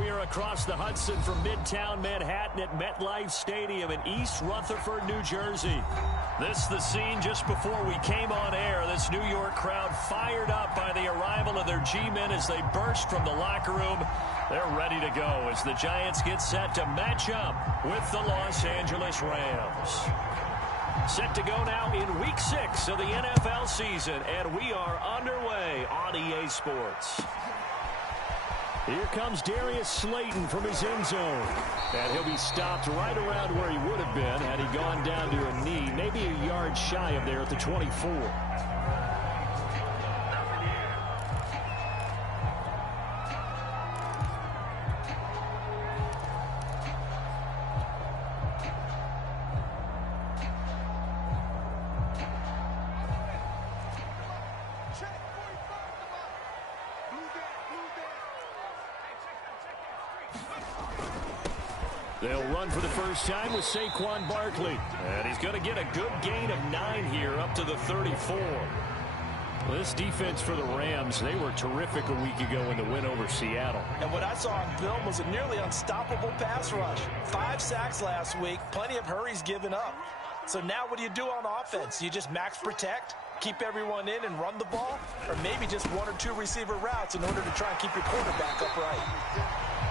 We are across the Hudson from Midtown Manhattan at MetLife Stadium in East Rutherford, New Jersey. This is the scene just before we came on air. This New York crowd fired up by the arrival of their G-men as they burst from the locker room. They're ready to go as the Giants get set to match up with the Los Angeles Rams. Set to go now in Week 6 of the NFL season, and we are underway on EA Sports. Here comes Darius Slayton from his end zone. And he'll be stopped right around where he would have been had he gone down to a knee, maybe a yard shy of there at the 24. They'll run for the first time with Saquon Barkley. And he's going to get a good gain of 9 here up to the 34. Well, this defense for the Rams, they were terrific a week ago in the win over Seattle. And what I saw on film was a nearly unstoppable pass rush. 5 sacks last week, plenty of hurries given up. So now what do you do on offense? You just max protect, keep everyone in and run the ball? Or maybe just 1 or 2 receiver routes in order to try and keep your quarterback upright?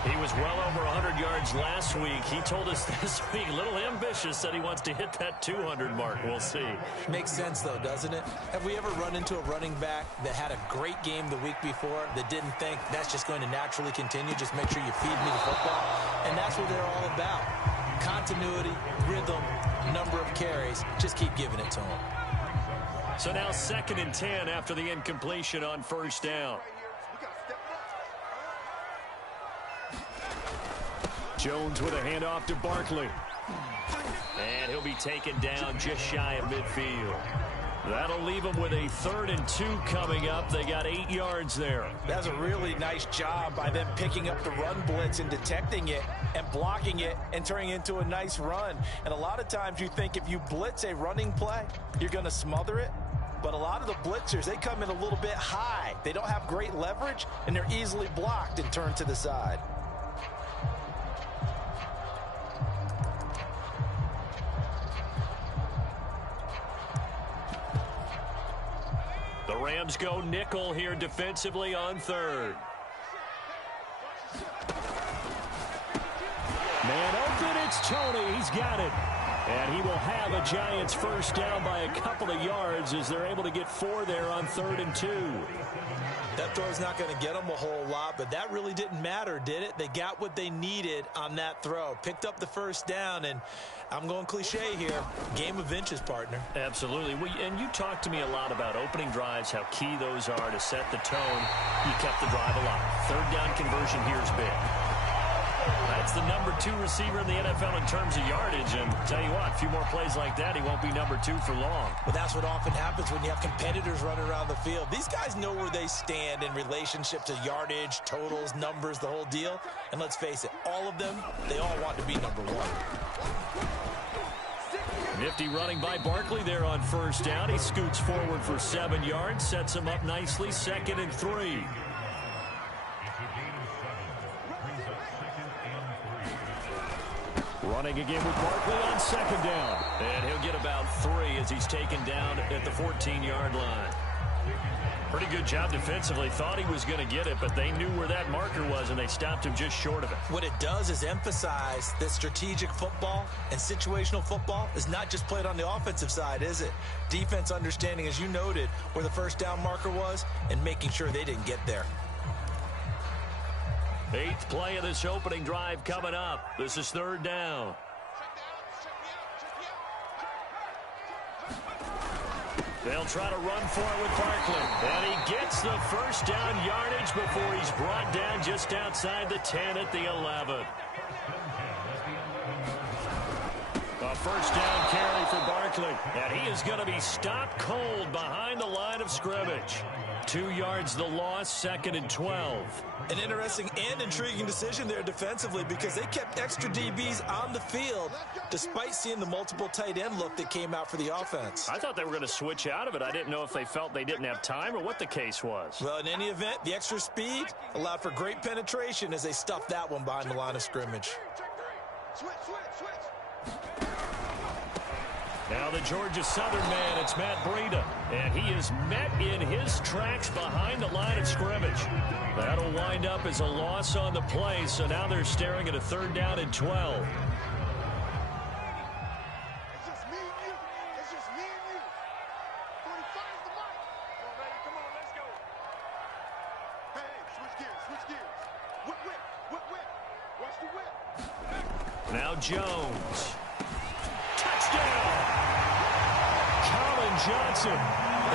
He was well over 100 yards last week. He told us this week, a little ambitious, that he wants to hit that 200 mark. We'll see. Makes sense, though, doesn't it? Have we ever run into a running back that had a great game the week before that didn't think that's just going to naturally continue? Just make sure you feed me the football. And that's what they're all about. Continuity, rhythm, number of carries. Just keep giving it to them. So now 2nd and 10 after the incompletion on first down. Jones with a handoff to Barkley. And he'll be taken down just shy of midfield. That'll leave him with a 3rd and 2 coming up. They got 8 yards there. That's a really nice job by them picking up the run blitz and detecting it and blocking it and turning it into a nice run. And a lot of times you think if you blitz a running play, you're going to smother it. But a lot of the blitzers, they come in a little bit high. They don't have great leverage, and they're easily blocked and turned to the side. The Rams go nickel here defensively on 3rd. Man open, it's Tony. He's got it. And he will have a Giants first down by a couple of yards as they're able to get 4 there on 3rd and 2. That throw's not going to get them a whole lot, but that really didn't matter, did it? They got what they needed on that throw. Picked up the first down, and I'm going cliche here. Game of inches, partner. Absolutely. And you talked to me a lot about opening drives, how key those are to set the tone. You kept the drive alive. 3rd down conversion here is big. That's the number 2 receiver in the NFL in terms of yardage. And tell you what, a few more plays like that, he won't be number 2 for long. But that's what often happens when you have competitors running around the field. These guys know where they stand in relationship to yardage, totals, numbers, the whole deal. And let's face it, all of them, they all want to be number 1. Nifty running by Barkley there on first down. He scoots forward for 7 yards, sets him up nicely, 2nd and 3. Running again with Barkley on 2nd down. And he'll get about 3 as he's taken down at the 14-yard line. Pretty good job defensively. Thought he was going to get it, but they knew where that marker was, and they stopped him just short of it. What it does is emphasize that strategic football and situational football is not just played on the offensive side, is it? Defense understanding, as you noted, where the first down marker was and making sure they didn't get there. 8th play of this opening drive coming up. This is 3rd down. They'll try to run for it with Barkley. And he gets the first down yardage before he's brought down just outside the 10 at the 11. A first down carry for Barkley. And he is going to be stopped cold behind the line of scrimmage. 2 yards the loss, 2nd and 12. An interesting and intriguing decision there defensively because they kept extra DBs on the field despite seeing the multiple tight end look that came out for the offense. I thought they were going to switch out of it. I didn't know if they felt they didn't have time or what the case was. Well, in any event, the extra speed allowed for great penetration as they stuffed that one behind the line of scrimmage. Now the Georgia Southern man, it's Matt Breida. And he is met in his tracks behind the line of scrimmage. That'll wind up as a loss on the play, so now they're staring at a 3rd down and 12. Now Jones. Touchdown! Colin Johnson,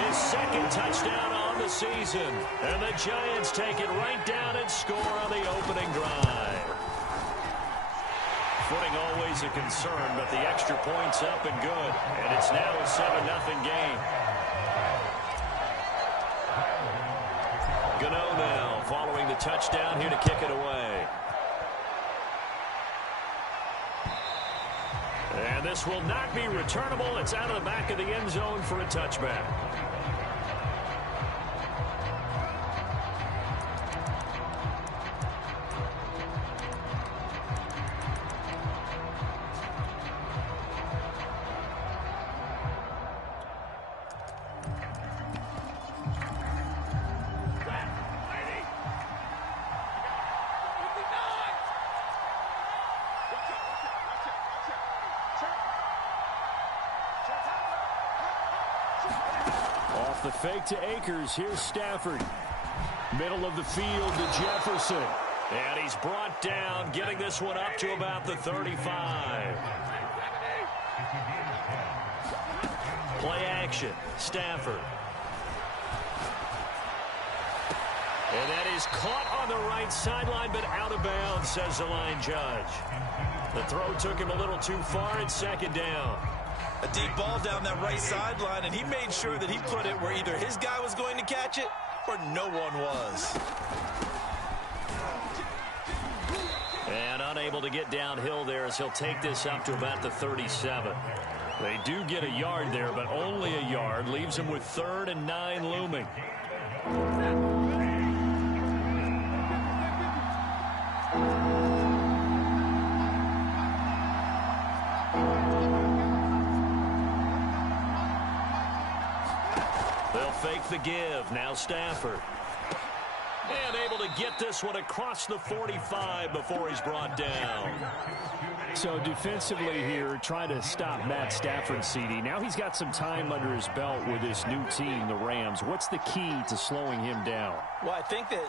his 2nd touchdown on the season. And the Giants take it right down and score on the opening drive. Footing always a concern, but the extra point's up and good. And it's now a 7-0 game. Gano now following the touchdown here to kick it away. And this will not be returnable. It's out of the back of the end zone for a touchback. Off the fake to Akers. Here's Stafford. Middle of the field to Jefferson. And he's brought down, getting this one up to about the 35. Play action. Stafford. And that is caught on the right sideline, but out of bounds, says the line judge. The throw took him a little too far. It's 2nd down. A deep ball down that right sideline, and he made sure that he put it where either his guy was going to catch it or no one was. And unable to get downhill there as he'll take this up to about the 37. They do get a yard there, but only a yard. Leaves him with 3rd and 9 looming. They'll fake the give. Now Stafford. And able to get this one across the 45 before he's brought down. So defensively here, trying to stop Matt Stafford, CD. Now he's got some time under his belt with his new team, the Rams. What's the key to slowing him down? Well, I think that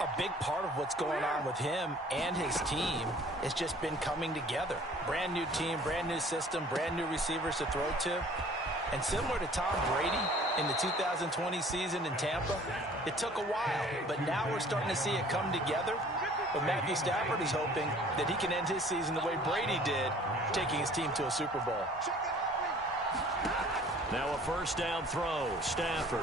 a big part of what's going on with him and his team has just been coming together. Brand new team, brand new system, brand new receivers to throw to. And similar to Tom Brady in the 2020 season in Tampa, it took a while, but now we're starting to see it come together. But Matthew Stafford is hoping that he can end his season the way Brady did, taking his team to a Super Bowl. Now a 1st down throw. Stafford.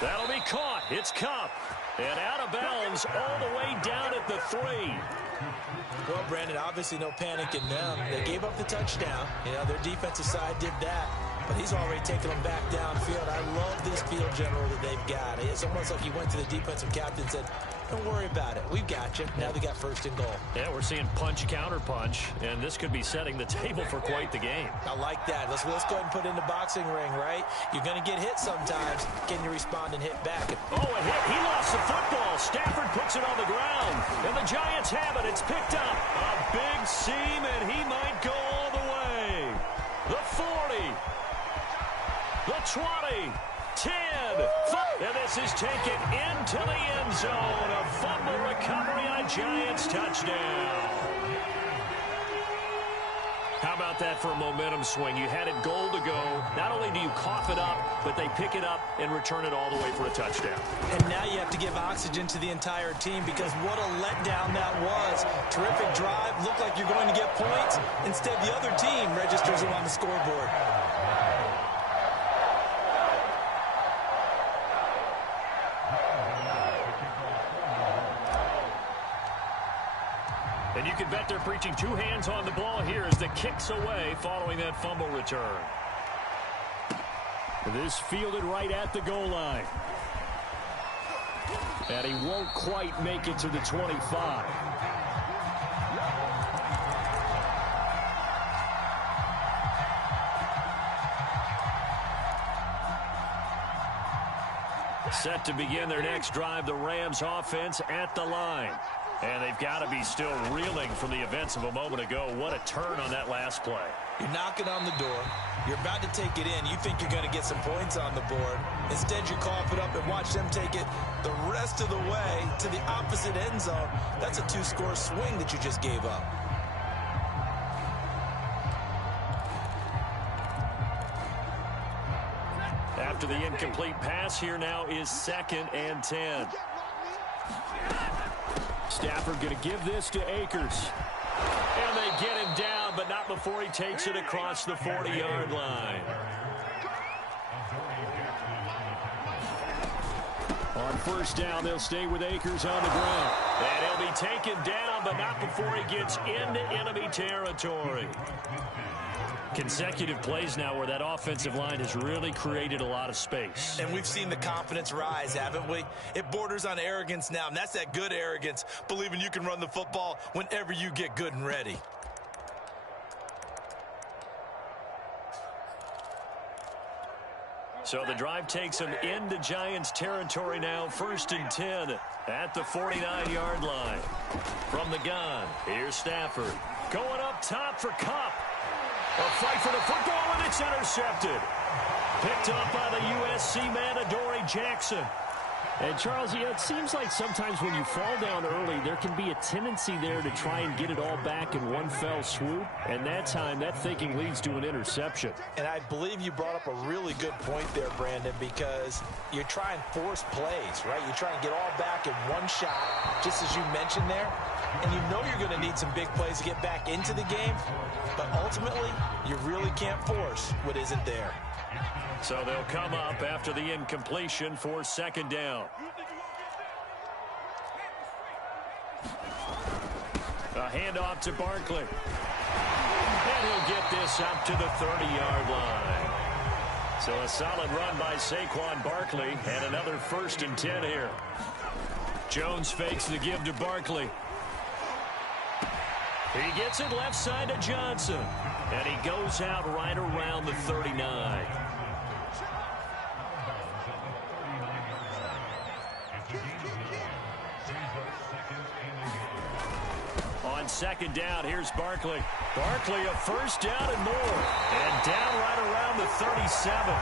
That'll be caught. It's Kupp. And out of bounds all the way down at the 3. Well, Brandon, obviously no panic in them. They gave up the touchdown. You know, their defensive side did that. But he's already taken them back downfield. I love this field general that they've got. It's almost like he went to the defensive captain and said, don't worry about it. We've got you. Now they got 1st and goal. Yeah, we're seeing punch, counter punch, and this could be setting the table for quite the game. I like that. Let's go ahead and put it in the boxing ring, right? You're going to get hit sometimes. Can you respond and hit back? Oh, a hit. He lost the football. Stafford puts it on the ground. And the Giants have it. It's picked up. A big seam, and he might go all the way. The 40. The 20. 10. And this is taken into the end zone. A fumble recovery on a Giants touchdown. How about that for a momentum swing? You had it goal to go. Not only do you you cough it up, but they pick it up and return it all the way for a touchdown. And now you have to give oxygen to the entire team because what a letdown that was. Terrific drive. Looked like you're going to get points. Instead, the other team registers them on the scoreboard. And you can bet they're preaching two hands on the ball here as the kick's away following that fumble return. This fielded right at the goal line. And he won't quite make it to the 25. Set to begin their next drive, the Rams offense at the line. And they've got to be still reeling from the events of a moment ago. What a turn on that last play. You're knocking on the door. You're about to take it in. You think you're going to get some points on the board. Instead, you cough it up and watch them take it the rest of the way to the opposite end zone. That's a two-score swing that you just gave up. After the incomplete pass, here now is 2nd and 10. Stafford going to give this to Akers. And they get him down, but not before he takes it across the 40-yard line. On first down, they'll stay with Akers on the ground. And he'll be taken down, but not before he gets into enemy territory. Consecutive plays now where that offensive line has really created a lot of space. And we've seen the confidence rise, haven't we? It borders on arrogance now, and that's that good arrogance, believing you can run the football whenever you get good and ready. So the drive takes them into Giants territory now, 1st and 10 at the 49-yard line. From the gun, here's Stafford. Going up top for Kupp. A fight for the football, and it's intercepted. Picked up by the USC man, Adoree Jackson. And, Charles, it seems like sometimes when you fall down early, there can be a tendency there to try and get it all back in one fell swoop. And that time, that thinking leads to an interception. And I believe you brought up a really good point there, Brandon, because you try and force plays, right? You try and get all back in one shot, just as you mentioned there. And you know you're going to need some big plays to get back into the game. But ultimately, you really can't force what isn't there. So they'll come up after the incompletion for 2nd down. A handoff to Barkley. And he'll get this up to the 30-yard line. So a solid run by Saquon Barkley and another 1st and 10 here. Jones fakes the give to Barkley. He gets it left side to Johnson. And he goes out right around the 39. On 2nd down, here's Barkley. Barkley, a 1st down and more. And down right around the 37.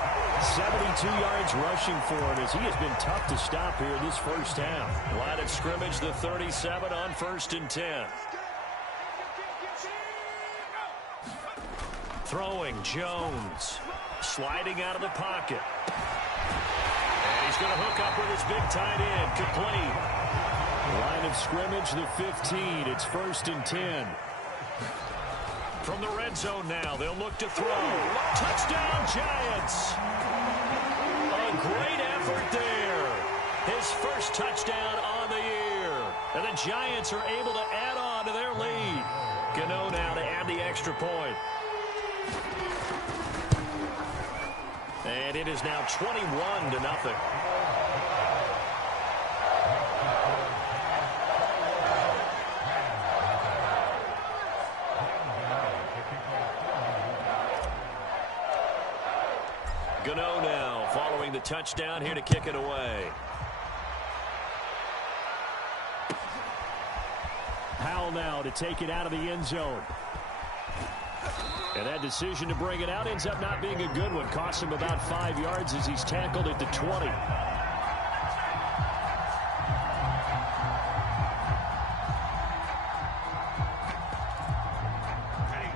72 yards rushing for him as he has been tough to stop here this first half. Line of scrimmage, the 37 on 1st and 10. Throwing, Jones. Sliding out of the pocket. And he's going to hook up with his big tight end. Complete. Line of scrimmage, the 15. It's 1st and 10. From the red zone now, they'll look to throw. Touchdown, Giants. A great effort there. His first touchdown on the year. And the Giants are able to add on to their lead. Gano now to add the extra point. And it is now 21-0. Gano now following the touchdown here to kick it away. Powell now to take it out of the end zone. And that decision to bring it out ends up not being a good one. Costs him about 5 yards as he's tackled at the 20.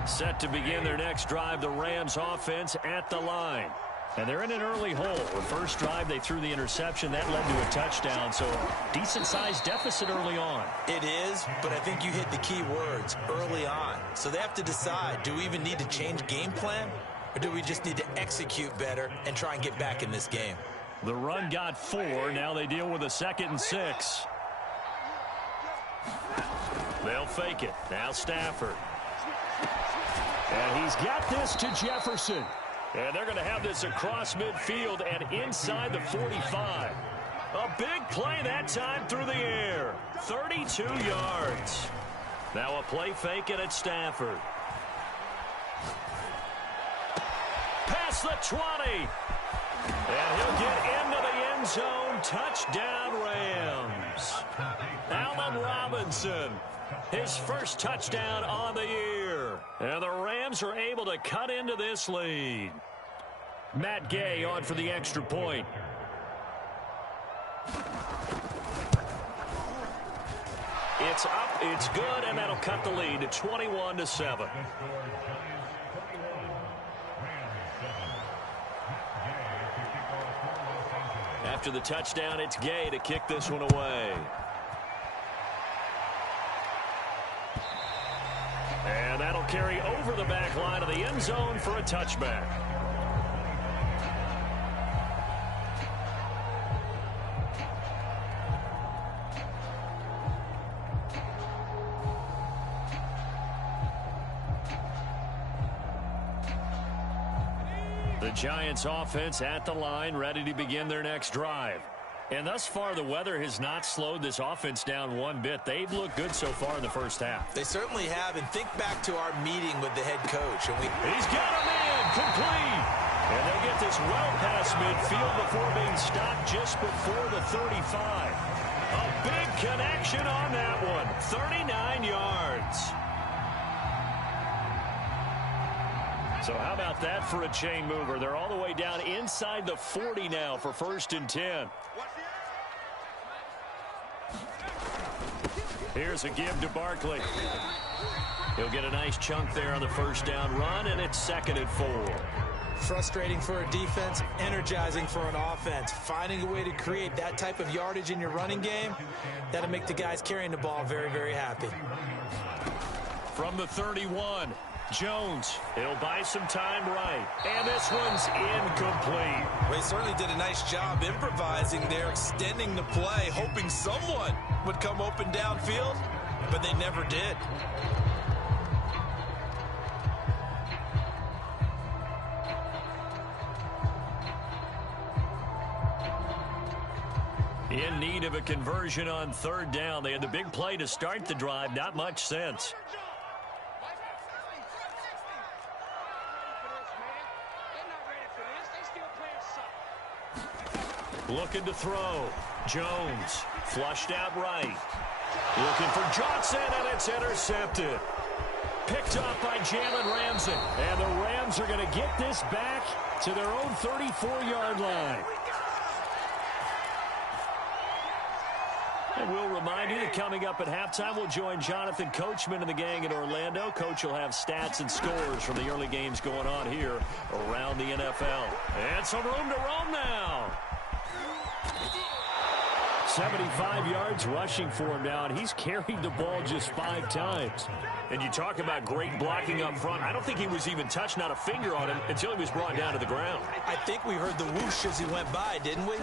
Set to begin their next drive, the Rams offense at the line. And they're in an early hole. The first drive, they threw the interception. That led to a touchdown, so decent-sized deficit early on. It is, but I think you hit the key words, early on. So they have to decide, do we even need to change game plan, or do we just need to execute better and try and get back in this game? The run got 4. Now they deal with a 2nd and 6. They'll fake it. Now Stafford. And he's got this to Jefferson. And they're going to have this across midfield and inside the 45. A big play that time through the air. 32 yards. Now a play fake and it's Stafford. Past the 20. And he'll get into the end zone. Touchdown, Rams. Allen Robinson. His first touchdown on the year. And the Rams are able to cut into this lead. Matt Gay on for the extra point. It's up, it's good, and that'll cut the lead to 21-7. After the touchdown, it's Gay to kick this one away. And that'll carry over the back line of the end zone for a touchback. The Giants offense at the line, ready to begin their next drive. And thus far, the weather has not slowed this offense down one bit. They've looked good so far in the first half. They certainly have, and think back to our meeting with the head coach. And he's got a man, complete. And they'll get this well past midfield before being stopped just before the 35. A big connection on that one, 39 yards. So how about that for a chain mover? They're all the way down inside the 40 now for 1st and 10. Here's a give to Barkley. He'll get a nice chunk there on the first down run, and it's 2nd and 4. Frustrating for a defense, energizing for an offense. Finding a way to create that type of yardage in your running game, that'll make the guys carrying the ball very, very happy. From the 31, Jones. He'll buy some time right. And this one's incomplete. Well, he certainly did a nice job improvising there, extending the play, hoping someone would come open downfield, but they never did. In need of a conversion on 3rd down. They had the big play to start the drive. Not much sense. Looking to throw. Jones flushed out right. Looking for Johnson, and it's intercepted. Picked up by Jalen Ramsey. And the Rams are going to get this back to their own 34-yard line. And we'll remind you that coming up at halftime, we'll join Jonathan Coachman and the gang in Orlando. Coach will have stats and scores from the early games going on here around the NFL. And some room to roam now. 75 yards rushing for him now, and he's carried the ball just 5 times. And you talk about great blocking up front. I don't think he was even touched, not a finger on him, until he was brought down to the ground. I think we heard the whoosh as he went by, didn't we?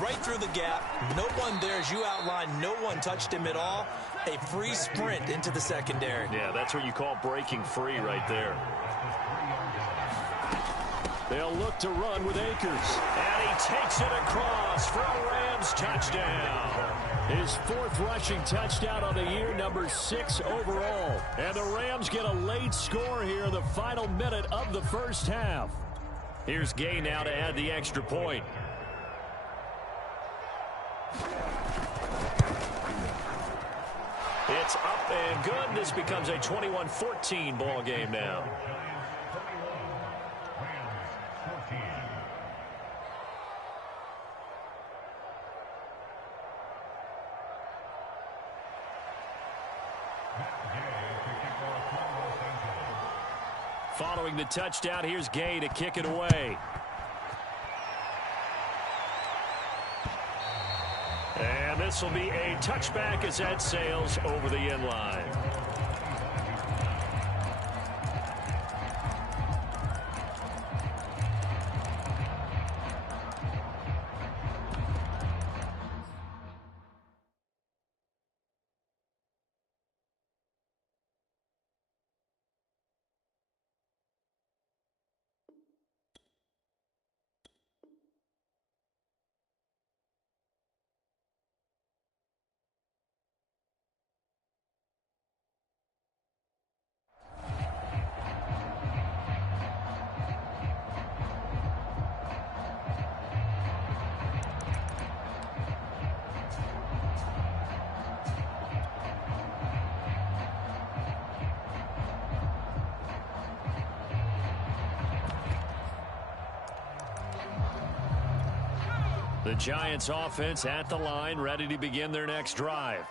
Right through the gap. No one there, as you outlined, no one touched him at all. A free sprint into the secondary. Yeah, that's what you call breaking free right there. They'll look to run with Akers. And he takes it across for a Rams touchdown. His 4th rushing touchdown on the year, number 6 overall. And the Rams get a late score here in the final minute of the first half. Here's Gay now to add the extra point. It's up and good. This becomes a 21-14 ball game now. Following the touchdown, here's Gay to kick it away. This will be a touchback as that sails over the end line. The Giants offense at the line, ready to begin their next drive.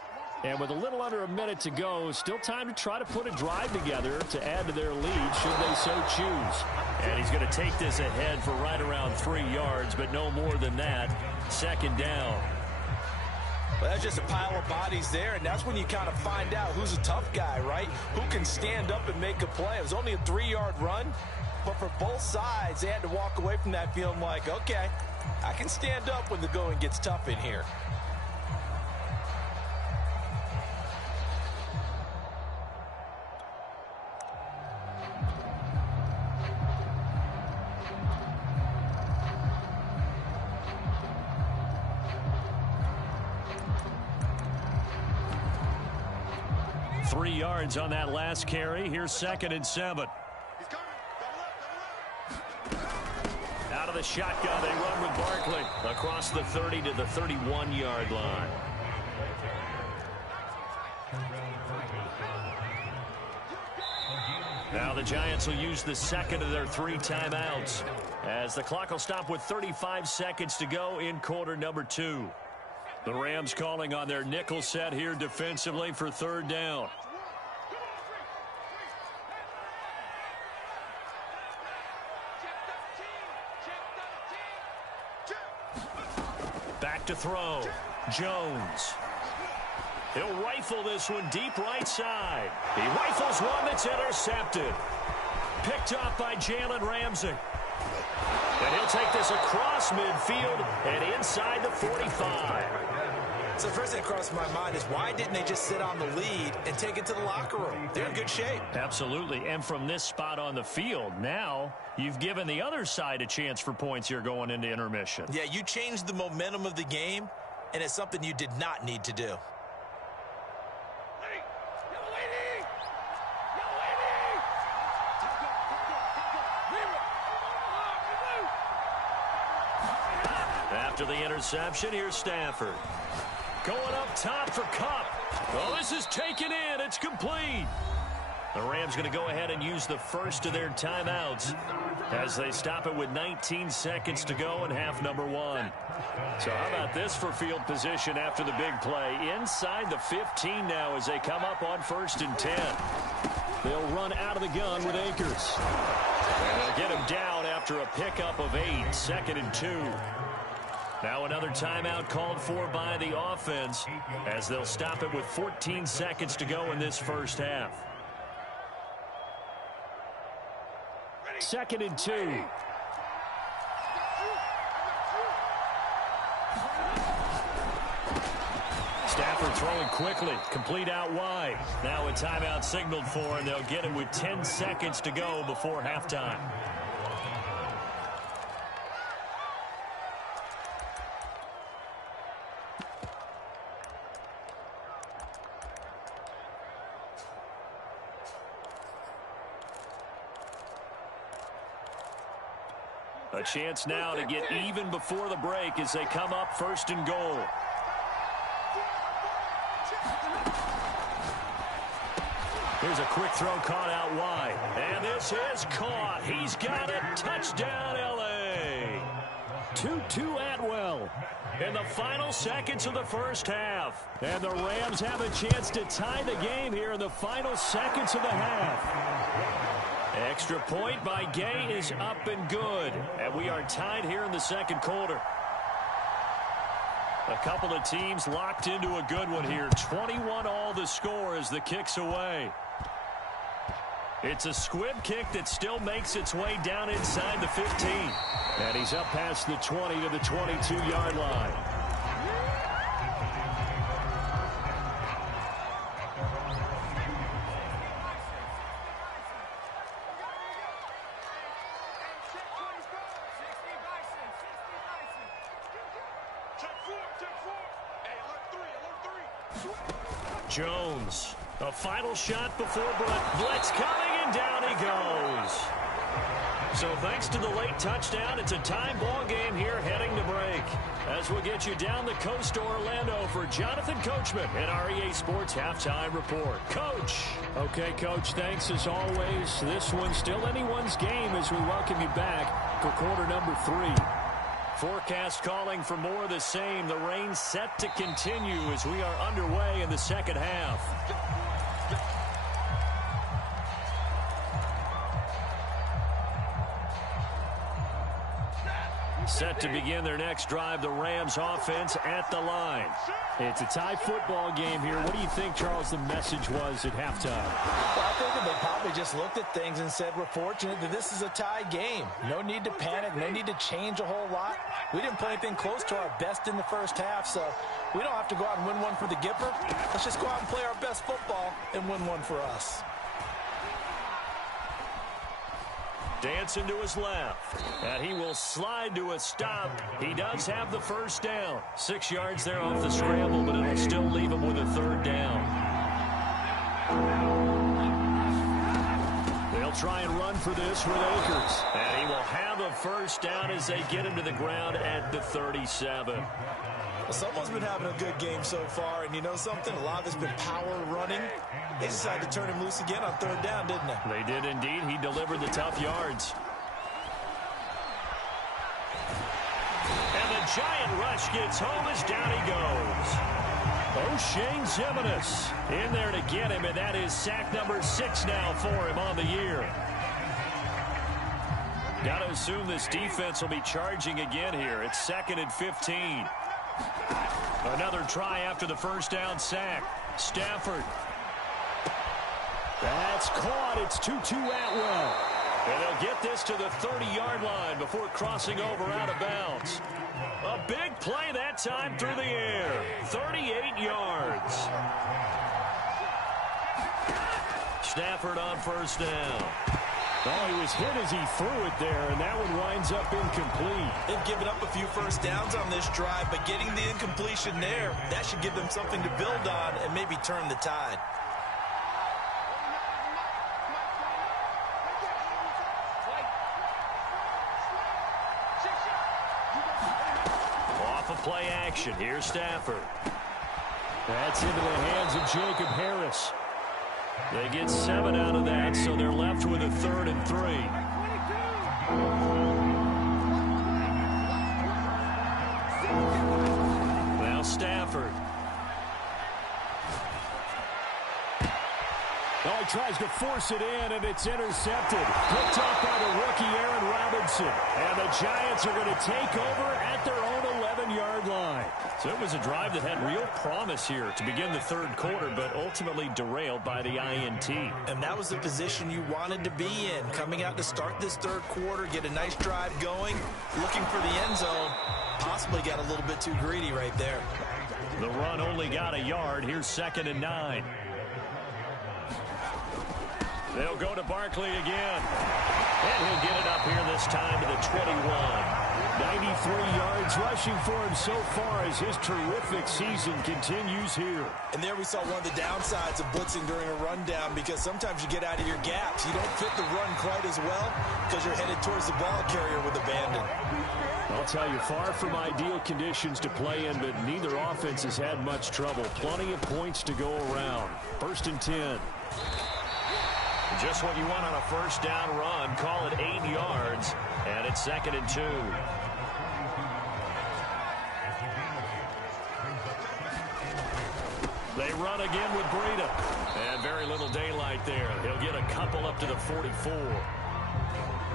And with a little under a minute to go, still time to try to put a drive together to add to their lead should they so choose. And he's going to take this ahead for right around 3 yards, but no more than that. Second down. Well, that's just a pile of bodies there, and that's when you kind of find out who's a tough guy, right? Who can stand up and make a play. It was only a 3-yard run, but for both sides, they had to walk away from that feeling like, okay, I can stand up when the going gets tough in here. Three yards on that last carry. Here's 2nd and 7. Out of the shotgun, they run with Barkley across the 30 to the 31-yard line. Now the Giants will use the second of their 3 timeouts as the clock will stop with 35 seconds to go in quarter number 2. The Rams calling on their nickel set here defensively for 3rd down. Back to throw. Jones. He'll rifle this one deep right side. He rifles one that's intercepted. Picked up by Jalen Ramsey. And he'll take this across midfield and inside the 45. So the first thing that crossed my mind is why didn't they just sit on the lead and take it to the locker room? They're in good shape. Absolutely. And from this spot on the field, now you've given the other side a chance for points here going into intermission. Yeah, you changed the momentum of the game, and it's something you did not need to do. After the interception, here's Stafford. Going up top for Kupp. Oh, this is taken in. It's complete. The Rams going to go ahead and use the first of their timeouts as they stop it with 19 seconds to go in half number 1. So how about this for field position after the big play? Inside the 15 now as they come up on 1st and 10. They'll run out of the gun with Akers. And they'll get him down after a pickup of 8, 2nd and 2. Now another timeout called for by the offense as they'll stop it with 14 seconds to go in this first half. 2nd and 2. Stafford throwing quickly, complete out wide. Now a timeout signaled for, and they'll get it with 10 seconds to go before halftime. A chance now to get even before the break as they come up 1st and goal. Here's a quick throw caught out wide. And this is caught. He's got it. Touchdown, L.A. Tutu Atwell in the final seconds of the first half. And the Rams have a chance to tie the game here in the final seconds of the half. Extra point by Gay is up and good. And we are tied here in the second quarter. A couple of teams locked into a good one here. 21 all the score as the kick's away. It's a squib kick that still makes its way down inside the 15. And he's up past the 20 to the 22-yard line. Jones, a final shot before Blitz coming, and down he goes. So thanks to the late touchdown, it's a time ball game here heading to break. As we'll get you down the coast to Orlando for Jonathan Coachman in our EA Sports Halftime Report. Coach. Okay, Coach, thanks as always. This one's still anyone's game as we welcome you back for quarter number 3. Forecast calling for more of the same. The rain set to continue as we are underway in the second half. Set to begin their next drive, the Rams offense at the line. It's a tie football game here. What do you think, Charles, the message was at halftime? Well, I think that they probably just looked at things and said, we're fortunate that this is a tie game. No need to panic, no need to change a whole lot. We didn't play anything close to our best in the first half, so we don't have to go out and win one for the Gipper. Let's just go out and play our best football and win one for us. Dancing to his left, and he will slide to a stop. He does have the first down. 6 yards there off the scramble, but it'll still leave him with a third down. They'll try and run for this with Akers, and he will have a first down as they get him to the ground at the 37. Well, someone's been having a good game so far, and you know something? A lot of it's been power running. They decided to turn him loose again on third down, didn't they? They did indeed. He delivered the tough yards. And the giant rush gets home as down he goes. O'Shane Ximines in there to get him, and that is sack number 6 now for him on the year. Got to assume this defense will be charging again here. It's 2nd and 15. Another try after the first down sack. Stafford. That's caught. It's Tutu Atwell. And they'll get this to the 30-yard line before crossing over out of bounds. A big play that time through the air. 38 yards. Stafford on first down. Oh, he was hit as he threw it there, and that one winds up incomplete. They've given up a few first downs on this drive, but getting the incompletion there, that should give them something to build on and maybe turn the tide. Off of play action. Here's Stafford. That's into the hands of Jacob Harris. They get 7 out of that, so they're left with a 3rd and 3. Now Stafford. Oh, he tries to force it in, and it's intercepted. Picked up by the rookie Aaron Robinson. And the Giants are going to take over at their own 11-yard line. So it was a drive that had real promise here to begin the third quarter, but ultimately derailed by the INT. And that was the position you wanted to be in. Coming out to start this third quarter, get a nice drive going, looking for the end zone. Possibly got a little bit too greedy right there. The run only got a yard. Here's 2nd and 9. They'll go to Barkley again. And he'll get it up here this time to the 21. 93 yards rushing for him so far as his terrific season continues here. And there we saw one of the downsides of blitzing during a rundown, because sometimes you get out of your gaps. You don't fit the run quite as well because you're headed towards the ball carrier with abandon. I'll tell you, far from ideal conditions to play in, but neither offense has had much trouble. Plenty of points to go around. 1st and 10. Just what you want on a first down run. Call it 8 yards, and it's 2nd and 2. They run again with Breida. And very little daylight there. He'll get a couple up to the 44.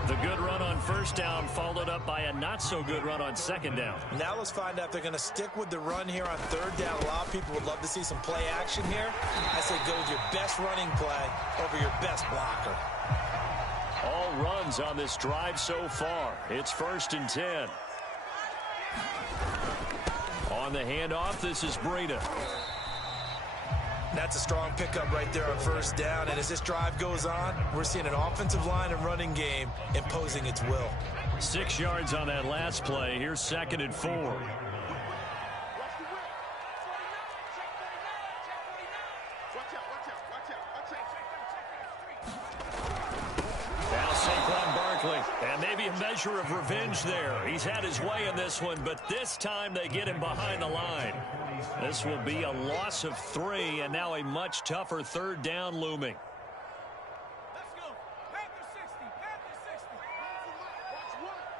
The good run on first down followed up by a not-so-good run on second down. Now let's find out if they're going to stick with the run here on third down. A lot of people would love to see some play action here. I say go with your best running play over your best blocker. All runs on this drive so far. It's 1st and 10. On the handoff, this is Breida. That's a strong pickup right there on first down. And as this drive goes on, we're seeing an offensive line and running game imposing its will. 6 yards on that last play. Here's 2nd and 4. Now Saquon Barkley. And maybe a measure of revenge there. He's had his way in this one, but this time they get him behind the line. This will be a loss of 3, and now a much tougher third down looming. Let's go. Panther 60.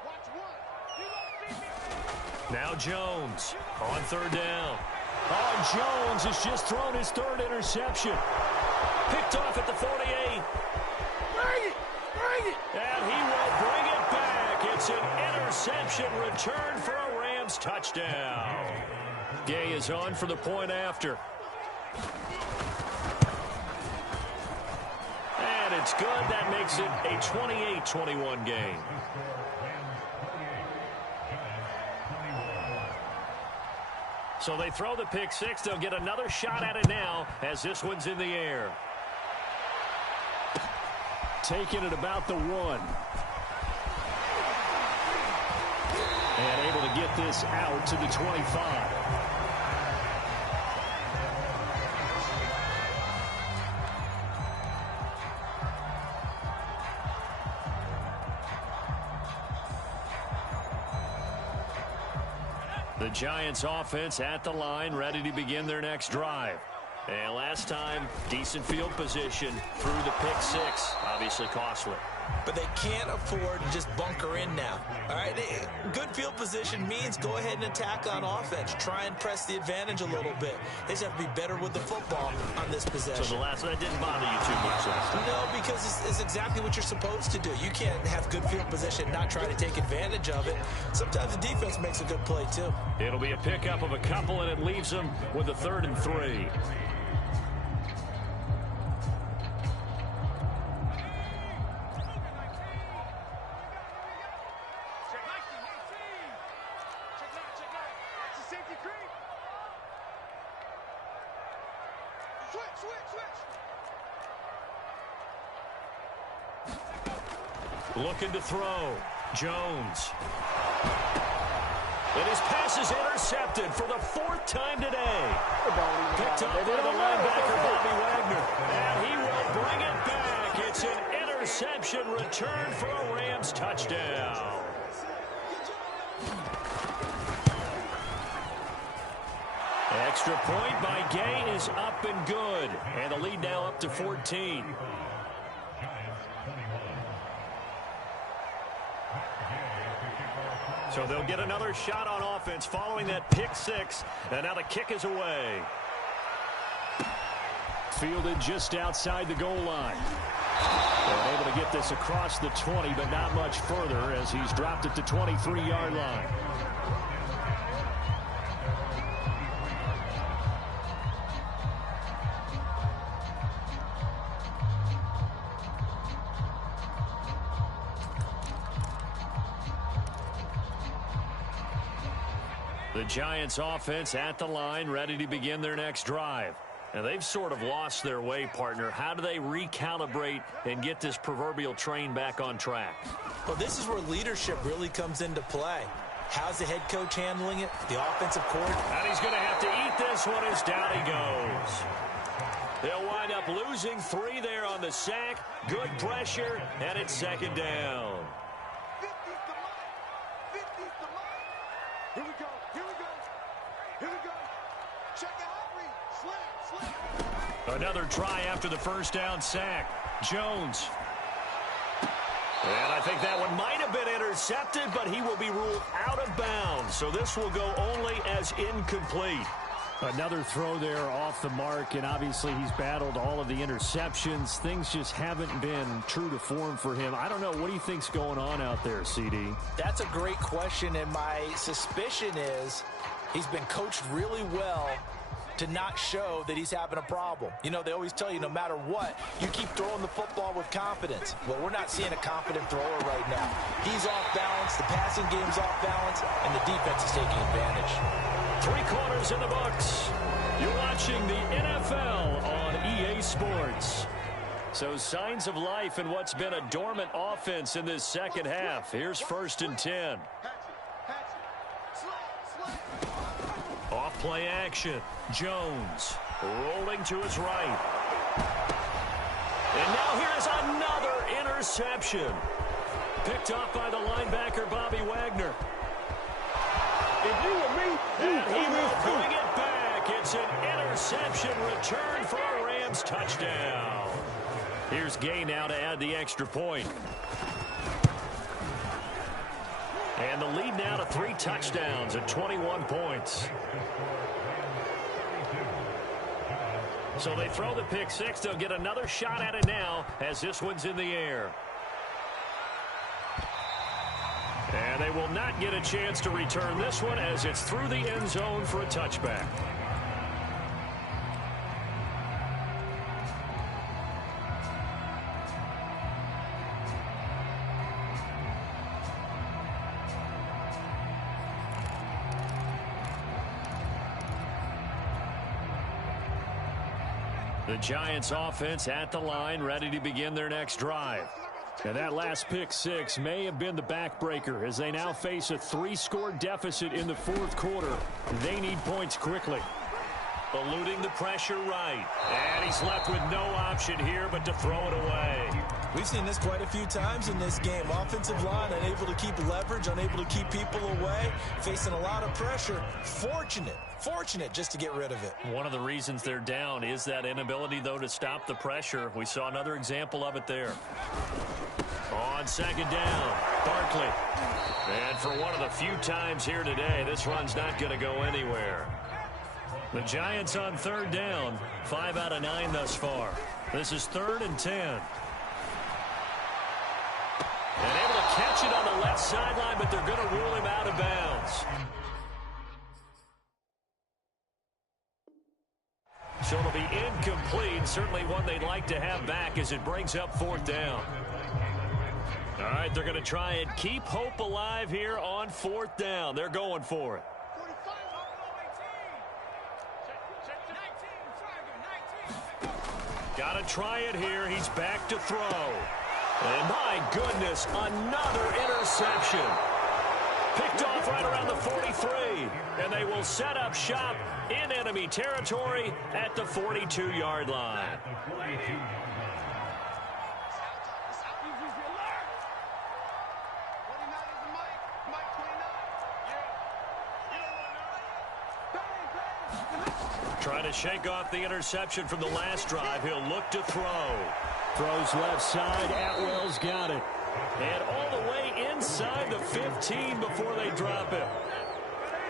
Watch one. Now Jones on third down. Oh, Jones has just thrown his 3rd interception. Picked off at the 48. Bring it. And he will bring it back. It's an interception return for a Rams touchdown. Gay is on for the point after. And it's good. That makes it a 28-21 game. So they throw the pick 6. They'll get another shot at it now as this one's in the air. Taking it about the 1. And able to get this out to the 25. The Giants offense at the line, ready to begin their next drive. And last time, decent field position through the pick 6. Obviously costly. But they can't afford to just bunker in now. All right, good field position means go ahead and attack on offense. Try and press the advantage a little bit. They just have to be better with the football on this possession. So the last one, that didn't bother you too much last time? No, because it's exactly what you're supposed to do. You can't have good field position and not try to take advantage of it. Sometimes the defense makes a good play, too. It'll be a pickup of a couple, and it leaves them with a 3rd and 3. Looking to throw. Jones. And his pass is intercepted for the 4th time today. Picked up by the linebacker, Bobby Wagner. And he will bring it back. It's an interception return for a Rams touchdown. Extra point by Gay is up and good. And the lead now up to 14. So they'll get another shot on offense following that pick 6. And now the kick is away. Fielded just outside the goal line. They're able to get this across the 20, but not much further as he's dropped it to 23-yard line. The Giants offense at the line, ready to begin their next drive. And they've sort of lost their way, partner. How do they recalibrate and get this proverbial train back on track? Well, this is where leadership really comes into play. How's the head coach handling it? The offensive coordinator. And he's going to have to eat this one as down he goes. They'll wind up losing 3 there on the sack. Good pressure, and it's 2nd down. 50's the mark. 50's the mark. Here we go. Check the heart rate. Slam. Another try after the first down sack. Jones. And I think that one might have been intercepted, but he will be ruled out of bounds. So this will go only as incomplete. Another throw there off the mark, and obviously he's battled all of the interceptions. Things just haven't been true to form for him. I don't know. What do you think's going on out there, CD? That's a great question, and my suspicion is he's been coached really well to not show that he's having a problem. You know, they always tell you no matter what, you keep throwing the football with confidence. Well, we're not seeing a confident thrower right now. He's off balance, the passing game's off balance, and the defense is taking advantage. 3 quarters in the books. You're watching the NFL on EA Sports. So signs of life in what's been a dormant offense in this second half. Here's 1st and 10. Off play action. Jones rolling to his right. And now here's another interception. Picked off by the linebacker, Bobby Wagner. If you were me, And he will bring it back. It's an interception return for a Rams touchdown. Here's Gay now to add the extra point. And the lead now to 3 touchdowns at 21 points. So they throw the pick 6. They'll get another shot at it now as this one's in the air. And they will not get a chance to return this one as it's through the end zone for a touchback. The Giants offense at the line, ready to begin their next drive. And that last pick 6 may have been the backbreaker as they now face a 3-score deficit in the 4th quarter. They need points quickly. Eluding the pressure right. And he's left with no option here but to throw it away. We've seen this quite a few times in this game. Offensive line unable to keep leverage, unable to keep people away, facing a lot of pressure. Fortunate just to get rid of it. One of the reasons they're down is that inability, though, to stop the pressure. We saw another example of it there. On 2nd down, Barkley. And for one of the few times here today, this run's not going to go anywhere. The Giants on 3rd down, 5 out of 9 thus far. This is 3rd and 10. And able to catch it on the left sideline, but they're going to rule him out of bounds. So it'll be incomplete. Certainly one they'd like to have back as it brings up 4th down. All right, they're going to try and keep hope alive here on 4th down. They're going for it. Got to try it here. He's back to throw. And my goodness, another interception. Picked off right around the 43. And they will set up shop in enemy territory at the 42-yard line. Trying to shake off the interception from the last drive. He'll look to throw. Throws left side. Atwell's got it. And all the way inside the 15 before they drop it.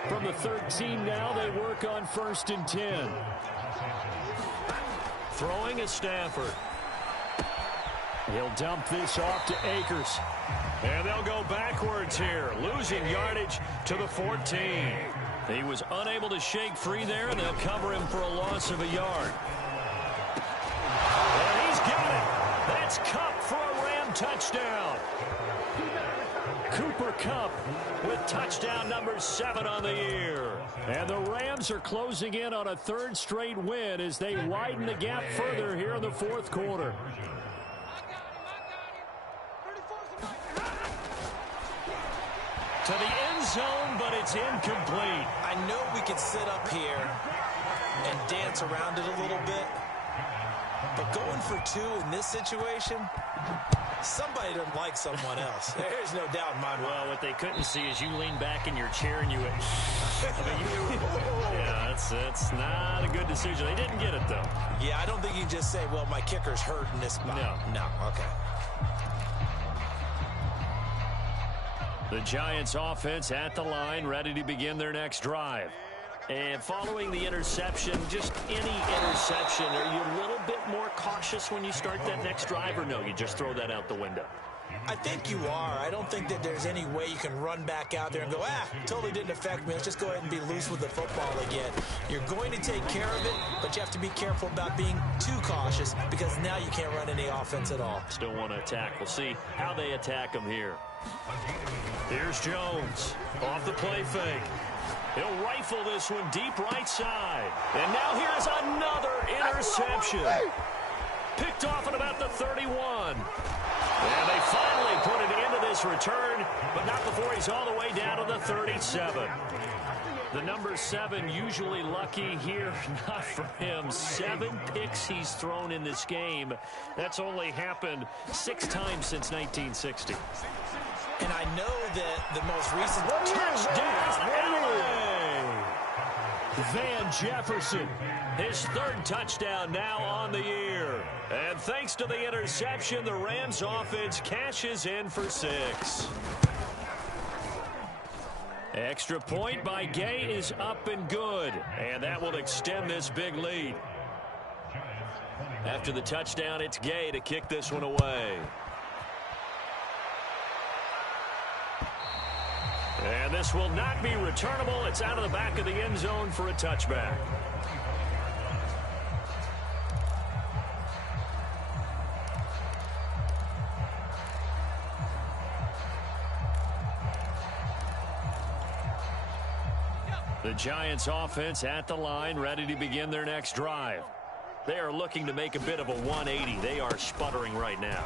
From the 13 now, they work on 1st and 10. Throwing is Stafford. He'll dump this off to Akers. And they'll go backwards here, losing yardage to the 14. He was unable to shake free there, and they'll cover him for a loss of a yard. And he's got it. That's Kupp for a Ram touchdown. Cooper Kupp with touchdown number 7 on the year. And the Rams are closing in on a 3rd straight win as they widen the gap further here in the 4th quarter. To the end zone, but it's incomplete. I know we could sit up here and dance around it a little bit, but going for 2 in this situation, somebody doesn't like someone else. There's no doubt in my mind. Well, what they couldn't see is you lean back in your chair and you went, yeah, that's not a good decision. They didn't get it, though. Yeah, I don't think you can just say, well, my kicker's hurt in this spot. No, okay. The Giants offense at the line, ready to begin their next drive. And following the interception, just any interception, are you a little bit more cautious when you start that next drive, or no, you just throw that out the window? I think you are. I don't think that there's any way you can run back out there and go, totally didn't affect me. Let's just go ahead and be loose with the football again. You're going to take care of it, but you have to be careful about being too cautious because now you can't run any offense at all. Still want to attack. We'll see how they attack him here. Here's Jones off the play fake. He'll rifle this one deep right side. And now here's another interception. Picked off at about the 31. And they finally put an end to this return, but not before he's all the way down to the 37. The number 7 usually lucky here, not for him. 7 picks he's thrown in this game. That's only happened 6 times since 1960. And I know that the most recent Touchdown, LA! Van Jefferson, his 3rd touchdown now on the year. And thanks to the interception, the Rams offense cashes in for 6. Extra point by Gay is up and good. And that will extend this big lead. After the touchdown, it's Gay to kick this one away. And this will not be returnable. It's out of the back of the end zone for a touchback. The Giants offense at the line, ready to begin their next drive. They are looking to make a bit of a 180. They are sputtering right now.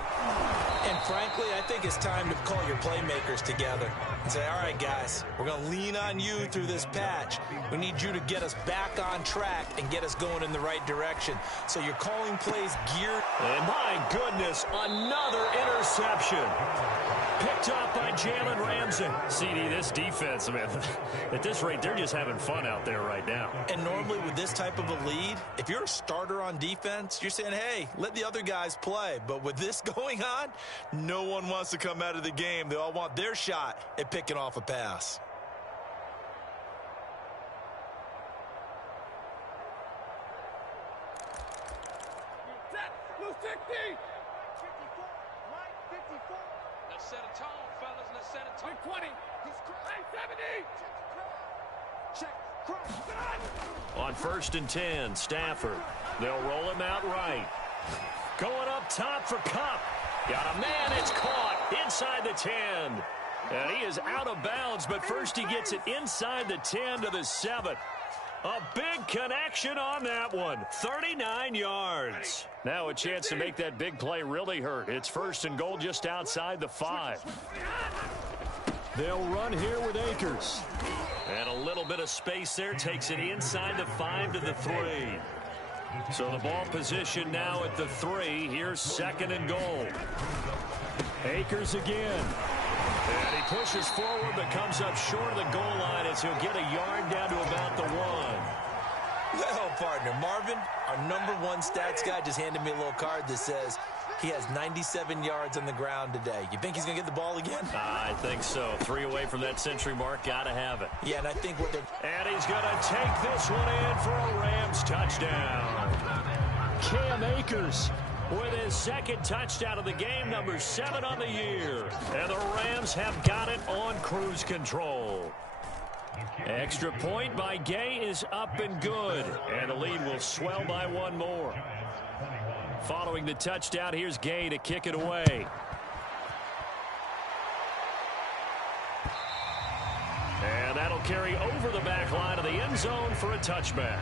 And frankly, I think it's time to call your playmakers together and say, all right, guys, we're going to lean on you through this patch. We need you to get us back on track and get us going in the right direction. So you're calling plays geared. And my goodness, another interception. Picked up by Jalen Ramsey. CD, this defense, man, at this rate, they're just having fun out there right now. And normally with this type of a lead, if you're a starter on defense, you're saying, hey, let the other guys play. But with this going on, no one wants to come out of the game. They all want their shot at picking off a pass. Let's set a tone, fellas. Let's set a tone. 20. Hey, 70. Check. On 1st and 10, Stafford. They'll roll him out right. Going up top for Kupp. Got a man, it's caught inside the 10. And he is out of bounds, but first he gets it inside the 10 to the 7. A big connection on that one. 39 yards. Now a chance to make that big play really hurt. It's 1st and goal just outside the 5. They'll run here with Akers. And a little bit of space there takes it inside the 5 to the 3. So the ball position now at the 3. Here's 2nd and goal. Akers again. And he pushes forward but comes up short of the goal line as he'll get a yard down to about the 1. Well, partner, Marvin, our #1 stats guy just handed me a little card that says he has 97 yards on the ground today. You think he's going to get the ball again? I think so. 3 away from that century mark. Got to have it. Yeah, and I think what they're... And he's going to take this one in for a Rams touchdown. Cam Akers with his 2nd touchdown of the game, number 7 on the year. And the Rams have got it on cruise control. Extra point by Gay is up and good. And the lead will swell by 1 more. Following the touchdown, here's Gay to kick it away. And that'll carry over the back line of the end zone for a touchback.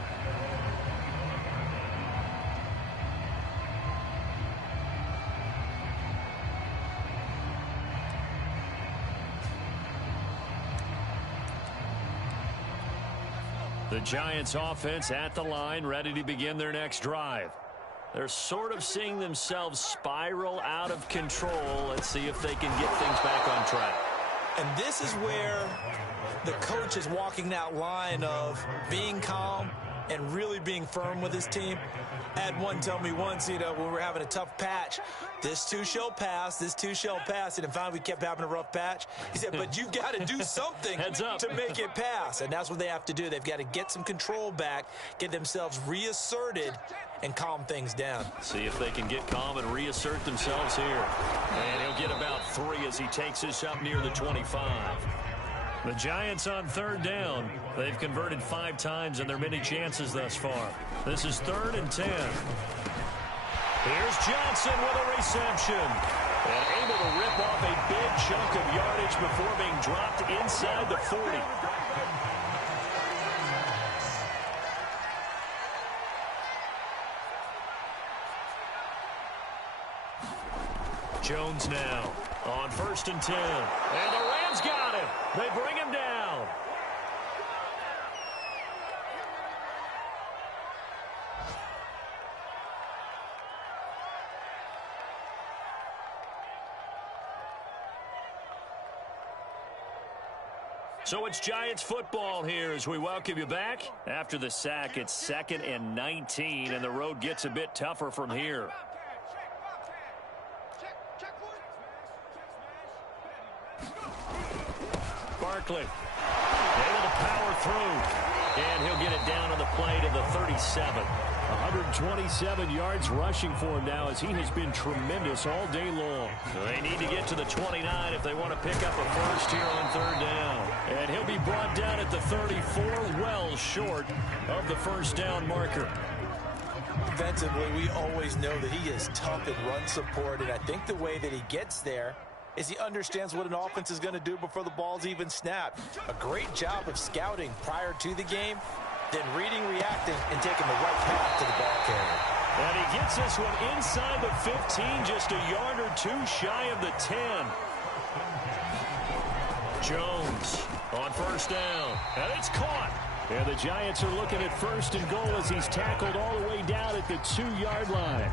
The Giants offense at the line, ready to begin their next drive. They're sort of seeing themselves spiral out of control. Let's see if they can get things back on track. And this is where the coach is walking that line of being calm, and really being firm with his team. I had one tell me once, when we were having a tough patch, this too shall pass, this too shall pass. And finally we kept having a rough patch. He said, but you've got to do something to make it pass. And that's what they have to do. They've got to get some control back, get themselves reasserted, and calm things down. See if they can get calm and reassert themselves here. And he'll get about 3 as he takes this up near the 25. The Giants on 3rd down. They've converted 5 times in their many chances thus far. This is 3rd and 10. Here's Johnson with a reception. And able to rip off a big chunk of yardage before being dropped inside the 40. Jones now on 1st and 10. And the Rams got him. They bring him down. So it's Giants football here as we welcome you back. After the sack, it's 2nd and 19, and the road gets a bit tougher from here. Barkley able to power through, and he'll get it down on the play to the 37. 127 yards rushing for him now as he has been tremendous all day long. They need to get to the 29 if they want to pick up a first here on 3rd down. And he'll be brought down at the 34, well short of the first down marker. Defensively, we always know that he is tough in run support, and I think the way that he gets there is he understands what an offense is going to do before the ball's even snapped. A great job of scouting prior to the game, then reading, reacting, and taking the right path to the ball carrier. And he gets this one inside the 15, just a yard or 2 shy of the 10. Jones on 1st down, and it's caught. And the Giants are looking at 1st and goal as he's tackled all the way down at the 2-yard line.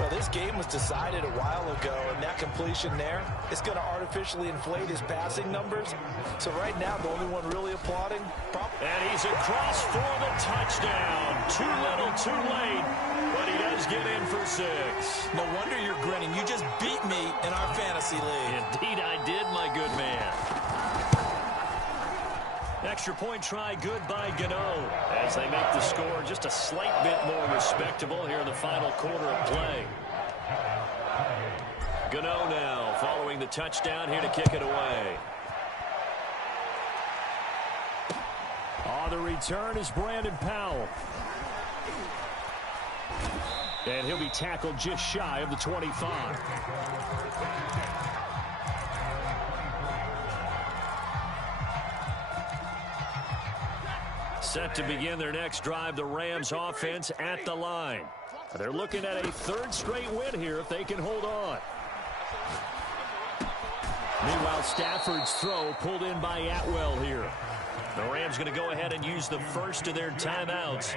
Well, this game was decided a while ago, and that completion there is going to artificially inflate his passing numbers. So right now, the only one really applauding. And he's across for the touchdown. Too little, too late, but he does get in for 6. No wonder you're grinning. You just beat me in our fantasy league. Indeed I did, my good man. Extra point try good by Gano as they make the score just a slight bit more respectable here in the final quarter of play. Gano now following the touchdown here to kick it away. On the return is Brandon Powell. And he'll be tackled just shy of the 25. Set to begin their next drive, the Rams offense at the line. They're looking at a 3rd straight win here if they can hold on. Meanwhile, Stafford's throw pulled in by Atwell here. The Rams going to go ahead and use the first of their timeouts.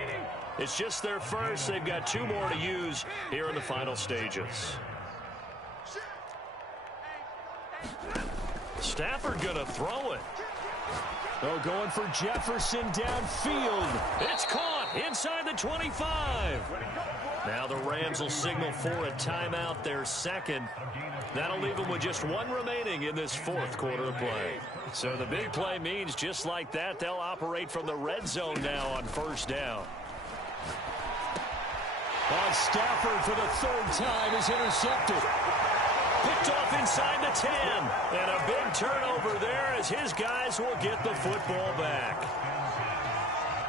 It's just their first. They've got 2 more to use here in the final stages. Stafford going to throw it. Oh, going for Jefferson downfield. It's caught inside the 25. Now the Rams will signal for a timeout, their 2nd. That'll leave them with just 1 remaining in this 4th quarter of play. So the big play means just like that, they'll operate from the red zone now on 1st down. Stafford for the 3rd time is intercepted. Picked off inside the 10. And a big turnover there as his guys will get the football back.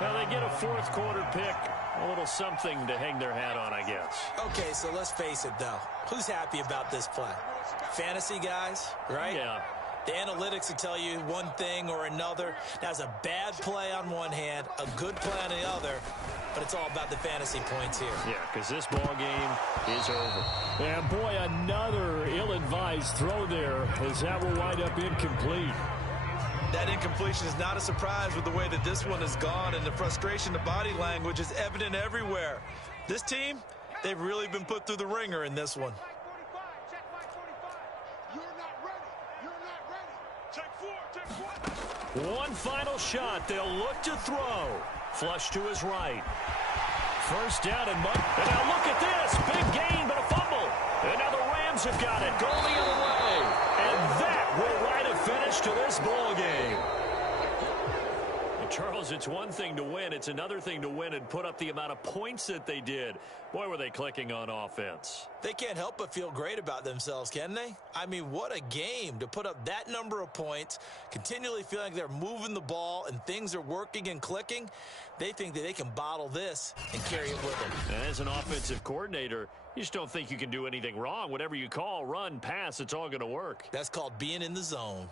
Now they get a 4th quarter pick. A little something to hang their hat on, I guess. Okay, so let's face it, though. Who's happy about this play? Fantasy guys, right? Yeah. The analytics will tell you one thing or another. That's a bad play on one hand, a good play on the other, but it's all about the fantasy points here. Yeah, because this ball game is over. And boy, another ill-advised throw there as that will wind up incomplete. That incompletion is not a surprise with the way that this one has gone, and the frustration, the body language is evident everywhere. This team, they've really been put through the ringer in this one. One final shot. They'll look to throw. Flush to his right. First down and mud. And now look at this. Big gain, but a fumble. And now the Rams have got it. Going the other way. And that will write a finish to this ball game. Charles, it's one thing to win. It's another thing to win and put up the amount of points that they did. Boy, were they clicking on offense. They can't help but feel great about themselves, can they? I mean, what a game to put up that number of points, continually feeling like they're moving the ball and things are working and clicking. They think that they can bottle this and carry it with them. And as an offensive coordinator, you just don't think you can do anything wrong. Whatever you call, run, pass, it's all going to work. That's called being in the zone.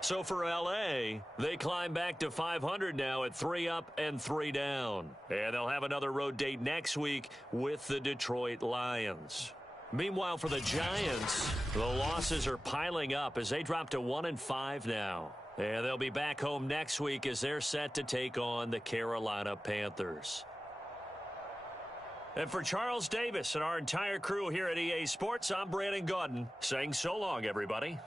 So for L.A., they climb back to 500 now at 3 up and 3 down. And they'll have another road date next week with the Detroit Lions. Meanwhile, for the Giants, the losses are piling up as they drop to 1-5 now. And they'll be back home next week as they're set to take on the Carolina Panthers. And for Charles Davis and our entire crew here at EA Sports, I'm Brandon Gaudin saying so long, everybody.